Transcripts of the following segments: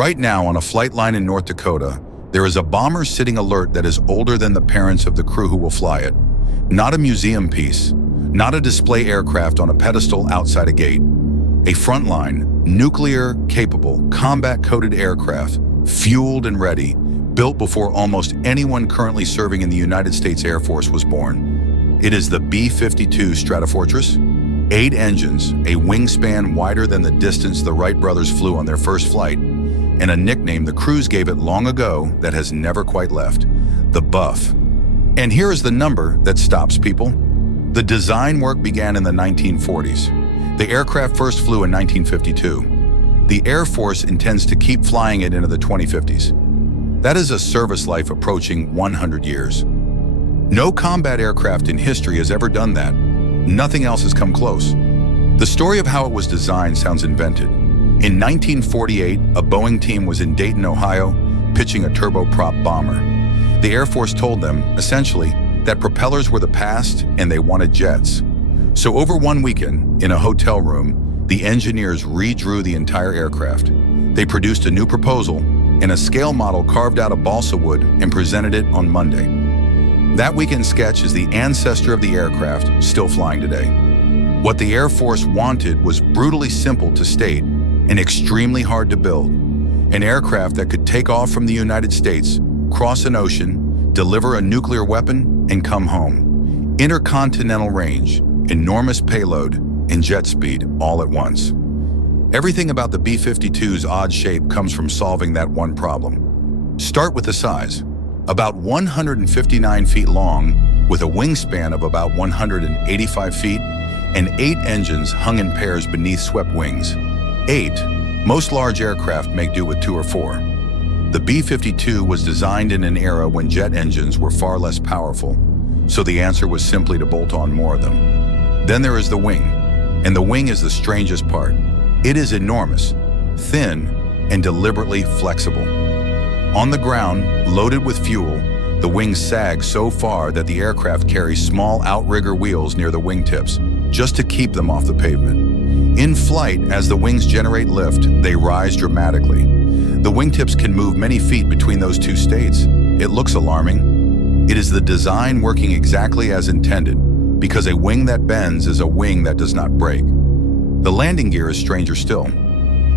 Right now, on a flight line in North Dakota, there is a bomber sitting alert that is older than the parents of the crew who will fly it. Not a museum piece, not a display aircraft on a pedestal outside a gate. A frontline, nuclear-capable, combat-coded aircraft, fueled and ready, built before almost anyone currently serving in the United States Air Force was born. It is the B-52 Stratofortress. 8 engines, a wingspan wider than the distance the Wright brothers flew on their first flight, and a nickname the crews gave it long ago that has never quite left, the Buff. And here is the number that stops people. The design work began in the 1940s. The aircraft first flew in 1952. The Air Force intends to keep flying it into the 2050s. That is a service life approaching 100 years. No combat aircraft in history has ever done that. Nothing else has come close. The story of how it was designed sounds invented. In 1948, a Boeing team was in Dayton, Ohio, pitching a turboprop bomber. The Air Force told them, essentially, that propellers were the past and they wanted jets. So over one weekend, in a hotel room, the engineers redrew the entire aircraft. They produced a new proposal, and a scale model carved out of balsa-wood and presented it on Monday. That weekend sketch is the ancestor of the aircraft still flying today. What the Air Force wanted was brutally simple to state and extremely hard to build. An aircraft that could take off from the United States, cross an ocean, deliver a nuclear weapon, and come home. Intercontinental range, enormous payload, and jet speed all at once. Everything about the B-52's odd shape comes from solving that one problem. Start with the size. About 159 feet long, with a wingspan of about 185 feet, and 8 engines hung in pairs beneath swept wings. 8. Most large aircraft make do with 2 or 4. The B-52 was designed in an era when jet engines were far less powerful, so the answer was simply to bolt on more of them. Then there is the wing, and the wing is the strangest part. It is enormous, thin, and deliberately flexible. On the ground, loaded with fuel, the wings sag so far that the aircraft carries small outrigger wheels near the wingtips, just to keep them off the pavement. In flight, as the wings generate lift, they rise dramatically. The wingtips can move many feet between those two states. It looks alarming. It is the design working exactly as intended, because a wing that bends is a wing that does not break. The landing gear is stranger still.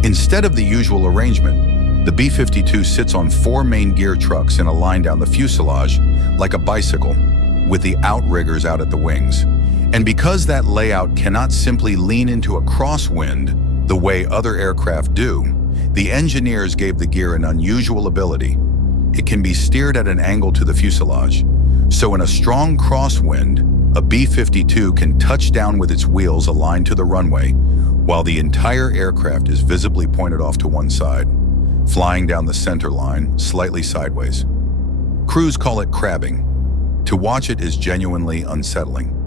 Instead of the usual arrangement, the B-52 sits on 4 main gear trucks in a line down the fuselage, like a bicycle, with the outriggers out at the wings. And because that layout cannot simply lean into a crosswind the way other aircraft do, the engineers gave the gear an unusual ability. It can be steered at an angle to the fuselage. So in a strong crosswind, a B-52 can touch down with its wheels aligned to the runway, while the entire aircraft is visibly pointed off to one side, flying down the center line, slightly sideways. Crews call it crabbing. To watch it is genuinely unsettling.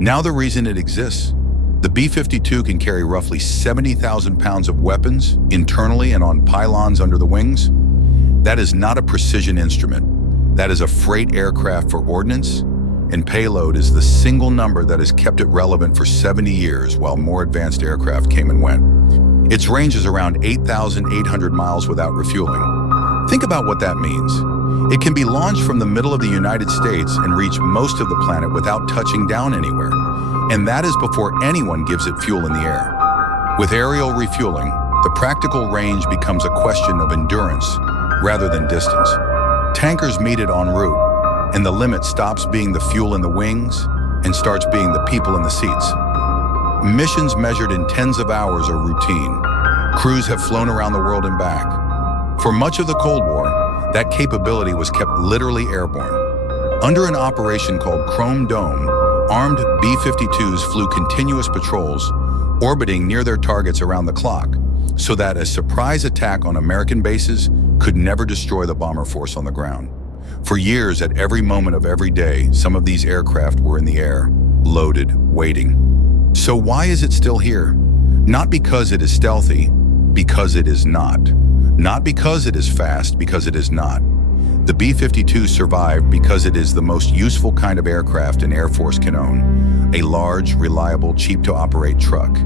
Now the reason it exists. The B-52 can carry roughly 70,000 pounds of weapons internally and on pylons under the wings. That is not a precision instrument. That is a freight aircraft for ordnance, and payload is the single number that has kept it relevant for 70 years while more advanced aircraft came and went. Its range is around 8,800 miles without refueling. Think about what that means. It can be launched from the middle of the United States and reach most of the planet without touching down anywhere. And that is before anyone gives it fuel in the air. With aerial refueling, the practical range becomes a question of endurance rather than distance. Tankers meet it en route, and the limit stops being the fuel in the wings and starts being the people in the seats. Missions measured in tens of hours are routine. Crews have flown around the world and back. For much of the Cold War, that capability was kept literally airborne. Under an operation called Chrome Dome, armed B-52s flew continuous patrols, orbiting near their targets around the clock, so that a surprise attack on American bases could never destroy the bomber force on the ground. For years, at every moment of every day, some of these aircraft were in the air, loaded, waiting. So why is it still here? Not because it is stealthy, because it is not. Not because it is fast, because it is not. The B-52 survived because it is the most useful kind of aircraft an Air Force can own. A large, reliable, cheap-to-operate truck.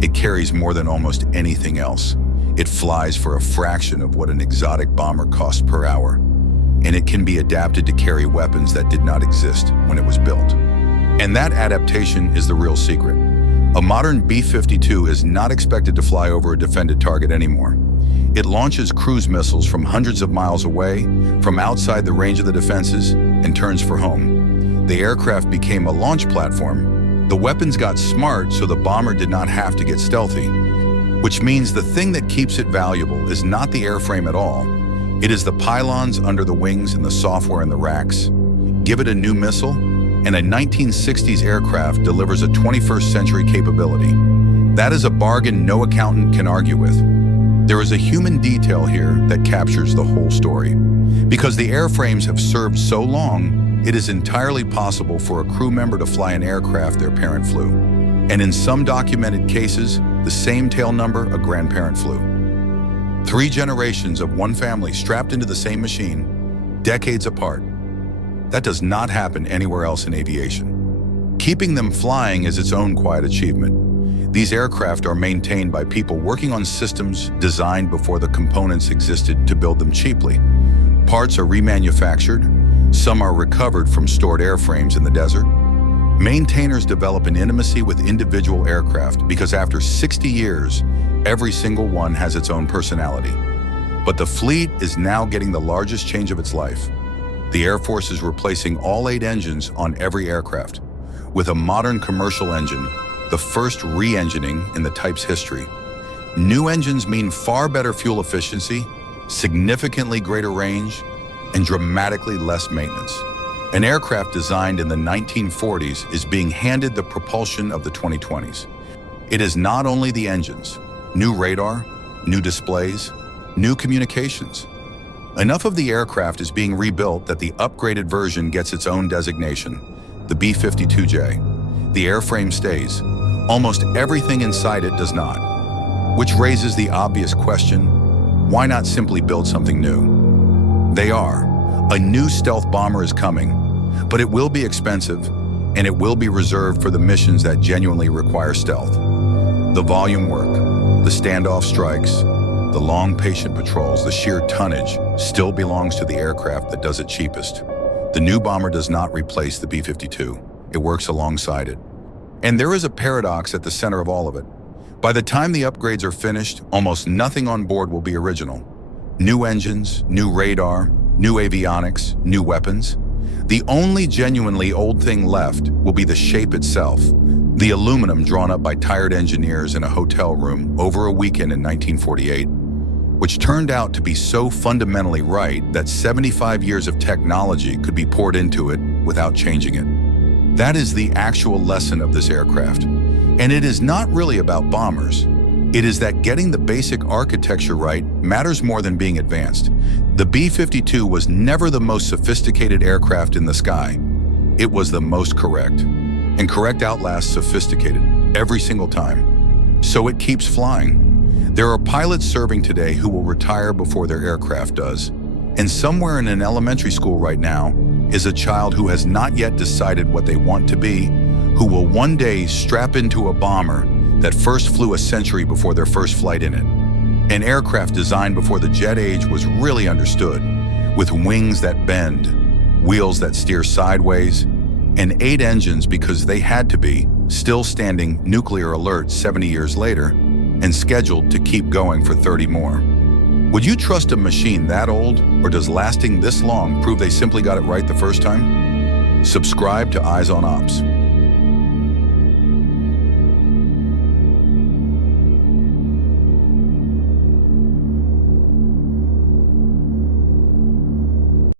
It carries more than almost anything else. It flies for a fraction of what an exotic bomber costs per hour, and it can be adapted to carry weapons that did not exist when it was built. And that adaptation is the real secret. A modern B-52 is not expected to fly over a defended target anymore. It launches cruise missiles from hundreds of miles away, from outside the range of the defenses, and turns for home. The aircraft became a launch platform. The weapons got smart so the bomber did not have to get stealthy, which means the thing that keeps it valuable is not the airframe at all. It is the pylons under the wings and the software in the racks. Give it a new missile, and a 1960s aircraft delivers a 21st century capability. That is a bargain no accountant can argue with. There is a human detail here that captures the whole story. Because the airframes have served so long, it is entirely possible for a crew member to fly an aircraft their parent flew. And in some documented cases, the same tail number a grandparent flew. 3 generations of one family strapped into the same machine, decades apart. That does not happen anywhere else in aviation. Keeping them flying is its own quiet achievement. These aircraft are maintained by people working on systems designed before the components existed to build them cheaply. Parts are remanufactured, some are recovered from stored airframes in the desert. Maintainers develop an intimacy with individual aircraft because after 60 years, every single one has its own personality. But the fleet is now getting the largest change of its life. The Air Force is replacing all 8 engines on every aircraft with a modern commercial engine, the first re-engining in the type's history. New engines mean far better fuel efficiency, significantly greater range, and dramatically less maintenance. An aircraft designed in the 1940s is being handed the propulsion of the 2020s. It is not only the engines, new radar, new displays, new communications. Enough of the aircraft is being rebuilt that the upgraded version gets its own designation, the B-52J. The airframe stays. Almost everything inside it does not. Which raises the obvious question, why not simply build something new? They are. A new stealth bomber is coming, but it will be expensive, and it will be reserved for the missions that genuinely require stealth. The volume work, the standoff strikes, the long patient patrols, the sheer tonnage still belongs to the aircraft that does it cheapest. The new bomber does not replace the B-52. It works alongside it. And there is a paradox at the center of all of it. By the time the upgrades are finished, almost nothing on board will be original. New engines, new radar, new avionics, new weapons. The only genuinely old thing left will be the shape itself, the aluminum drawn up by tired engineers in a hotel room over a weekend in 1948, which turned out to be so fundamentally right that 75 years of technology could be poured into it without changing it. That is the actual lesson of this aircraft. And it is not really about bombers. It is that getting the basic architecture right matters more than being advanced. The B-52 was never the most sophisticated aircraft in the sky. It was the most correct. And correct outlasts sophisticated every single time. So it keeps flying. There are pilots serving today who will retire before their aircraft does. And somewhere in an elementary school right now is a child who has not yet decided what they want to be, who will one day strap into a bomber that first flew a century before their first flight in it. An aircraft designed before the jet age was really understood, with wings that bend, wheels that steer sideways, and 8 engines because they had to be, still standing nuclear alert 70 years later, and scheduled to keep going for 30 more. Would you trust a machine that old, or does lasting this long prove they simply got it right the first time? Subscribe to Eyes on Ops.